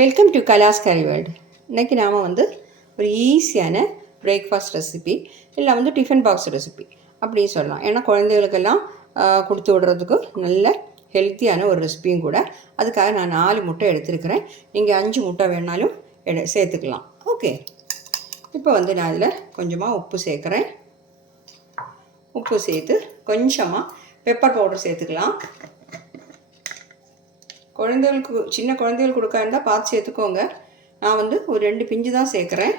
Welcome to கலாஸ் கேரி world இன்றைக்கி நாம் வந்து ஒரு ஈஸியான பிரேக்ஃபாஸ்ட் ரெசிபி இல்லை வந்து டிஃபன் பாக்ஸ் ரெசிபி அப்படின்னு சொல்லலாம். ஏன்னா குழந்தைகளுக்கெல்லாம் கொடுத்து விடுறதுக்கு நல்ல ஹெல்த்தியான ஒரு ரெசிபியும் கூட. அதுக்காக நான் நாலு முட்டை எடுத்திருக்கிறேன். நீங்கள் அஞ்சு முட்டை வேணாலும் எடு சேர்த்துக்கலாம். ஓகே இப்போ வந்து நான் அதில் கொஞ்சமாக உப்பு சேர்க்குறேன். உப்பு சேர்த்து கொஞ்சமாக பெப்பர் பவுடர் சேர்த்துக்கலாம். குழந்தைகளுக்கு சின்ன குழந்தைகள் கொடுக்கா இருந்தால் பார்த்து சேர்த்துக்கோங்க. நான் வந்து ஒரு ரெண்டு பிஞ்சு தான் சேர்க்குறேன்.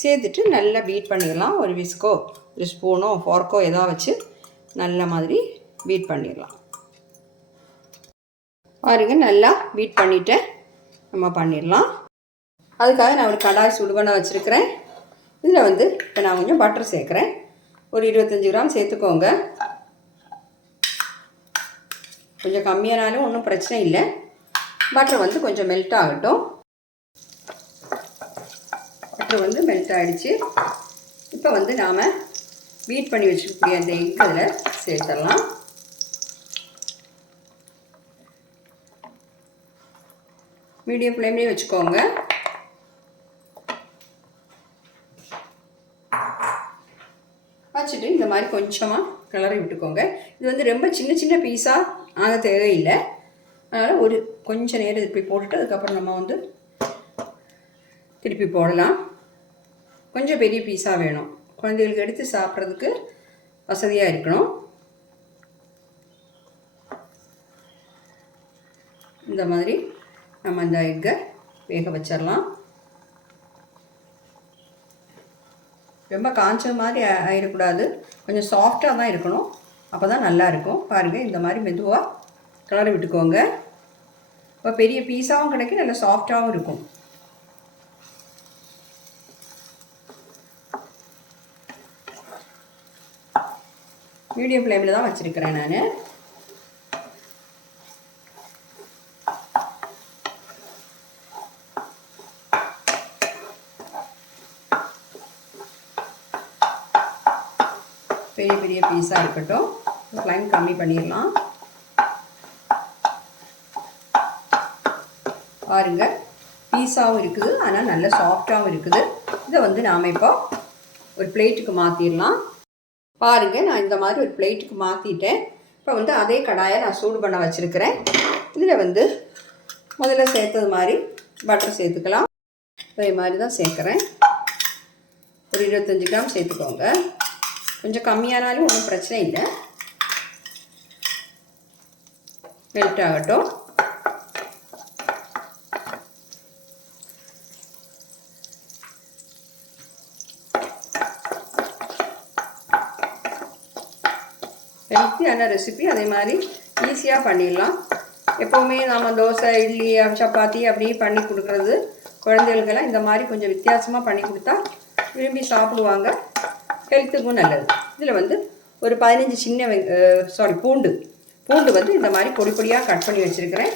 சேர்த்துட்டு நல்லா பீட் பண்ணிடலாம். ஒரு விஸ்கோ ஒரு ஸ்பூனோ ஃபோர்க்கோ எதா வச்சு நல்ல மாதிரி பீட் பண்ணிடலாம். பாருங்க நல்லா பீட் பண்ணிவிட்டேன் நம்ம பண்ணிடலாம். அதுக்காக நான் ஒரு கடாய் சுடுகணம் வச்சுருக்கிறேன். இதில் வந்து இப்போ நான் கொஞ்சம் பட்டர் சேர்க்குறேன். ஒரு இருபத்தஞ்சி கிராம் சேர்த்துக்கோங்க. கொஞ்சம் கம்மியானாலும் ஒன்றும் பிரச்சனை இல்லை. பட்டர் வந்து கொஞ்சம் மெல்ட் ஆகட்டும். பட்டர் வந்து மெல்ட் ஆகிடுச்சு இப்போ வந்து நாம் பீட் பண்ணி வச்சுருக்கக்கூடிய அந்த எக் அதில் சேர்த்துடலாம். மீடியம் ஃப்ளேம்லேயே வச்சுக்கோங்க. வச்சுட்டு இந்த மாதிரி கொஞ்சமாக கிளறி விட்டுக்கோங்க. இது வந்து ரொம்ப சின்ன சின்ன பீஸாக ஆக தேவையில்லை. அதனால் ஒரு கொஞ்சம் நேரம் இப்படி போட்டுட்டு அதுக்கப்புறம் நம்ம வந்து திருப்பி போடலாம். கொஞ்சம் பெரிய பீஸாக வேணும். குழந்தைகளுக்கு எடுத்து சாப்பிட்றதுக்கு வசதியாக இருக்கணும். இந்த மாதிரி நம்ம அந்த எக்கை வேக வச்சிடலாம். ரொம்ப காஞ்ச மாதிரி ஆகிடக்கூடாது ஆயிடக்கூடாது. கொஞ்சம் சாஃப்டாக தான் இருக்கணும். அப்போ தான் நல்லா இருக்கும். பாருங்கள் இந்த மாதிரி மெதுவாக கிளறி விட்டுக்கோங்க. இப்போ பெரிய பீஸாகவும் கிடைக்கும் நல்லா சாஃப்டாகவும் இருக்கும். மீடியம் ஃப்ளேமில் தான் வச்சுருக்கிறேன் நான். பெரிய பெரிய பீஸாக இருக்கட்டும். ஃப்ளைம் கம்மி பண்ணிடலாம். பாருங்க பீஸாகவும் இருக்குது ஆனால் நல்ல சாஃப்டாகவும் இருக்குது. இதை வந்து நாம் இப்போ ஒரு பிளேட்டுக்கு மாற்றிடலாம் பாருங்கள் நான் இந்த மாதிரி ஒரு பிளேட்டுக்கு மாற்றிட்டேன் இப்போ வந்து அதே கடாயை நான் சூடு பண்ண வச்சுருக்கிறேன். இதில் வந்து முதல்ல சேர்த்தது மாதிரி பட்டர் சேர்த்துக்கலாம். அதே மாதிரி தான் சேர்க்குறேன். ஒரு இருபத்தஞ்சி கிராம் சேர்த்துக்கோங்க. கொஞ்சம் கம்மியானாலும் ஒன்றும் பிரச்சனை இல்லை. மெல்ட் ஆகட்டும். ஹெல்த்தியான ரெசிபி அதே மாதிரி ஈஸியாக பண்ணிடலாம். எப்போவுமே நாம் தோசை இட்லி சப்பாத்தி அப்படி பண்ணி கொடுக்குறது குழந்தைகளுக்கெல்லாம் இந்த மாதிரி கொஞ்சம் வித்தியாசமாக பண்ணி கொடுத்தா விரும்பி சாப்பிடுவாங்க. ஹெல்த்துக்கும் நல்லது. இதில் வந்து ஒரு பதினஞ்சு சின்ன வெங் சாரி பூண்டு. பூண்டு வந்து இந்த மாதிரி பொடி பொடியாக கட் பண்ணி வச்சுருக்கிறேன்.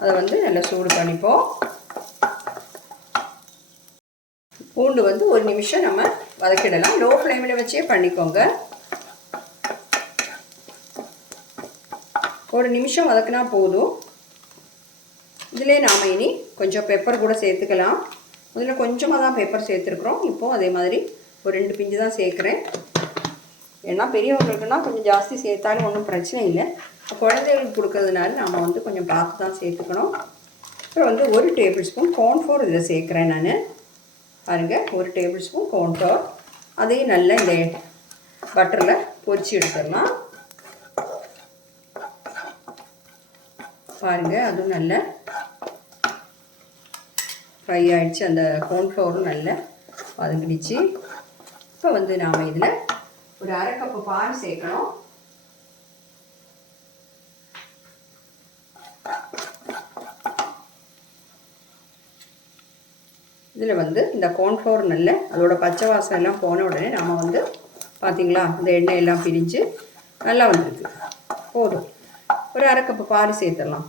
அதை வந்து நல்லா சூடு பண்ணிப்போம். பூண்டு வந்து ஒரு நிமிஷம் நம்ம வதக்கிடலாம். லோ ஃப்ளேமில் வச்சே பண்ணிக்கோங்க. ஒரு நிமிஷம் வதக்குனா போதும். இதிலே நாம் இனி கொஞ்சம் பெப்பர் கூட சேர்த்துக்கலாம். முதல்ல கொஞ்சமாக தான் பேப்பர் சேர்த்துருக்குறோம். இப்போது அதே மாதிரி ஒரு ரெண்டு பிஞ்சு தான் சேர்க்குறேன். ஏன்னா பெரியவங்களுக்குன்னா கொஞ்சம் ஜாஸ்தி சேர்த்தாலும் ஒன்றும் பிரச்சனை இல்லை. குழந்தைகளுக்கு கொடுக்கறதுனால நாம் வந்து கொஞ்சம் பார்த்து தான் சேர்த்துக்கணும். அப்புறம் வந்து ஒரு டேபிள் ஸ்பூன் கார்ன்ஃப்ளோர் இதில் சேர்க்குறேன் நான். பாருங்கள் ஒரு டேபிள் ஸ்பூன் கார்ன்ஃப்ளவர் அதையும் நல்லா இந்த பட்டரில் பொரிச்சு எடுத்துடலாம். பாருங்கள் அதுவும் நல்ல ஃப்ரை ஆகிடுச்சு அந்த கார்ன்ஃப்ளவரும் நல்லா வதங்கிடுச்சு. இப்போ வந்து நாம் இதில் ஒரு அரை கப்பு பால் சேர்க்கணும். இதில் வந்து இந்த கார்ன்ஃப்ளவர் நல்ல அதோட பச்சை வாசம் எல்லாம் போன உடனே நாம் வந்து பார்த்தீங்களா இந்த எண்ணெய் எல்லாம் பிரிஞ்சு நல்லா வந்துருக்கு. போதும். ஒரு அரை கப்பு பால் சேர்த்துடலாம்.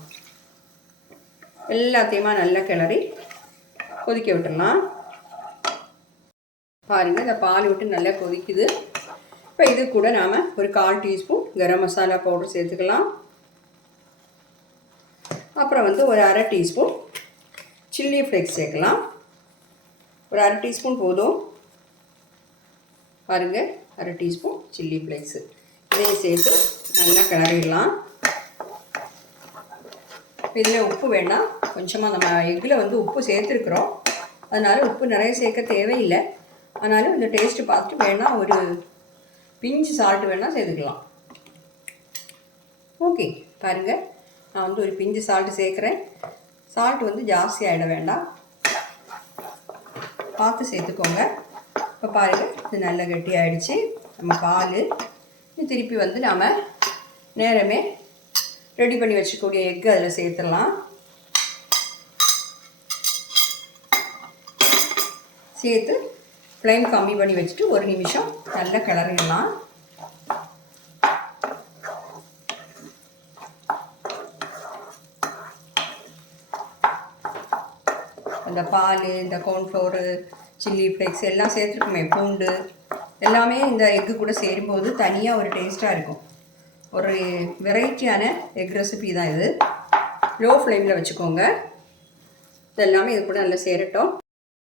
எல்லாத்தையுமா நல்லா கிளறி கொதிக்க விட்டுடலாம். பாருங்கள் இந்த பால் விட்டு நல்லா கொதிக்குது. இப்போ இது கூட நாம் ஒரு கால் டீஸ்பூன் கரம் மசாலா பவுடர் சேர்த்துக்கலாம். அப்புறம் வந்து ஒரு அரை டீஸ்பூன் சில்லி ஃப்ளேக்ஸ் சேர்க்கலாம். ஒரு அரை டீஸ்பூன் போதும். பாருங்கள் அரை டீஸ்பூன் சில்லி ஃப்ளேக்ஸு. இதையும் சேர்த்து நல்லா கிளறிடலாம். இதில் உப்பு வேண்டாம். கொஞ்சமாக நம்ம எக்கில் வந்து உப்பு சேர்த்துருக்குறோம். அதனால் உப்பு நிறைய சேர்க்க தேவையில்லை. ஆனாலும் இந்த டேஸ்ட்டு பார்த்துட்டு வேணால் ஒரு பிஞ்சு சால்ட் வேணால் சேர்த்துக்கலாம். ஓகே பாருங்கள் நான் வந்து ஒரு பிஞ்சு சால்ட்டு சேர்க்குறேன். சால்ட் வந்து ஜாஸ்தி ஆகிட வேண்டாம். பார்த்து சேர்த்துக்கோங்க. இப்போ பாருங்கள் இது நல்லா கெட்டி ஆகிடுச்சு நம்ம பால் திருப்பி வந்து நாம் நேரமே ரெடி பண்ணி வச்சுக்கூடிய எக்கு அதில் சேர்த்துடலாம். சேர்த்து ஃப்ளேம் கம்மி பண்ணி வச்சுட்டு ஒரு நிமிஷம் நல்லா கிளறிடலாம். இந்த பால் இந்த கார்ன்ஃப்ளோரு சில்லி ஃப்ளேக்ஸ் எல்லாம் சேர்த்துருக்குமே பூண்டு. எல்லாமே இந்த எக்கு கூட சேரும்போது தனியாக ஒரு டேஸ்ட்டாக இருக்கும். ஒரு வெரைட்டியான எக் ரெசிபி தான் இது. லோ ஃப்ளேமில் வச்சுக்கோங்க. இது எல்லாமே இது கூட நல்லா சேரட்டும்.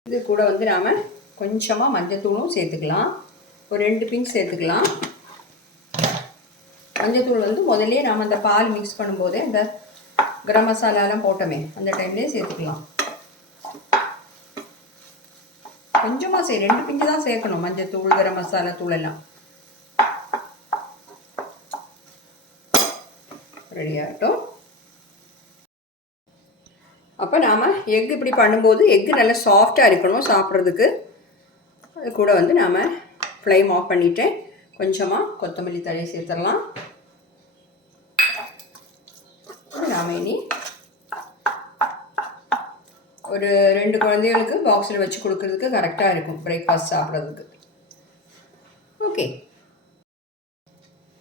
இது கூட வந்து நாம் கொஞ்சமாக மஞ்சத்தூளும் சேர்த்துக்கலாம். ஒரு ரெண்டு பிங்க் சேர்த்துக்கலாம். மஞ்சத்தூள் வந்து முதல்ல நாம் அந்த பால் மிக்ஸ் பண்ணும்போது அந்த கரம் மசாலாலாம் போட்டோமே அந்த டைம்லேயே சேர்த்துக்கலாம். கொஞ்சமாக சே ரெண்டு பிஞ்சு தான் சேர்க்கணும் மஞ்சத்தூள் கரம் மசாலா தூள் எல்லாம். ரெடி ஆகட்டும். அப்போ நாம் எக் இப்படி பண்ணும்போது எக்கு நல்லா சாஃப்டாக இருக்கணும் சாப்பிட்றதுக்கு. அது கூட வந்து நாம் ஃப்ளைம் ஆஃப் பண்ணிவிட்டு கொஞ்சமாக கொத்தமல்லி தழை சேர்த்துடலாம். நாம் இனி ஒரு ரெண்டு குழந்தைகளுக்கு பாக்ஸில் வச்சு கொடுக்கறதுக்கு கரெக்டாக இருக்கும் பிரேக்ஃபாஸ்ட் சாப்பிட்றதுக்கு. ஓகே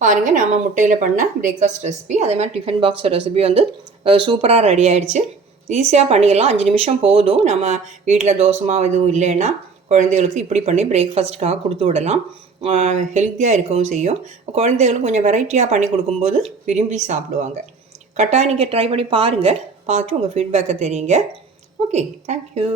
பாருங்கள் நாம் முட்டையில் பண்ண பிரேக்ஃபாஸ்ட் ரெசிபி அதே மாதிரி டிஃபன் பாக்ஸ் ரெசிபி வந்து சூப்பராக ரெடி ஆகிடுச்சு ஈஸியாக பண்ணிடலாம். அஞ்சு நிமிஷம் போதும். நம்ம வீட்டில் தோசமாக எதுவும் இல்லைன்னா குழந்தைகளுக்கு இப்படி பண்ணி பிரேக்ஃபாஸ்ட்டுக்காக கொடுத்து விடலாம். ஹெல்த்தியாக இருக்கவும் செய்யும். குழந்தைகளும் கொஞ்சம் வெரைட்டியாக பண்ணி கொடுக்கும்போது விரும்பி சாப்பிடுவாங்க. கட்டாயம் நீங்கள் ட்ரை பண்ணி பாருங்கள் பார்த்து உங்கள் ஃபீட்பேக்கை தெரியுங்க. Okay thank you.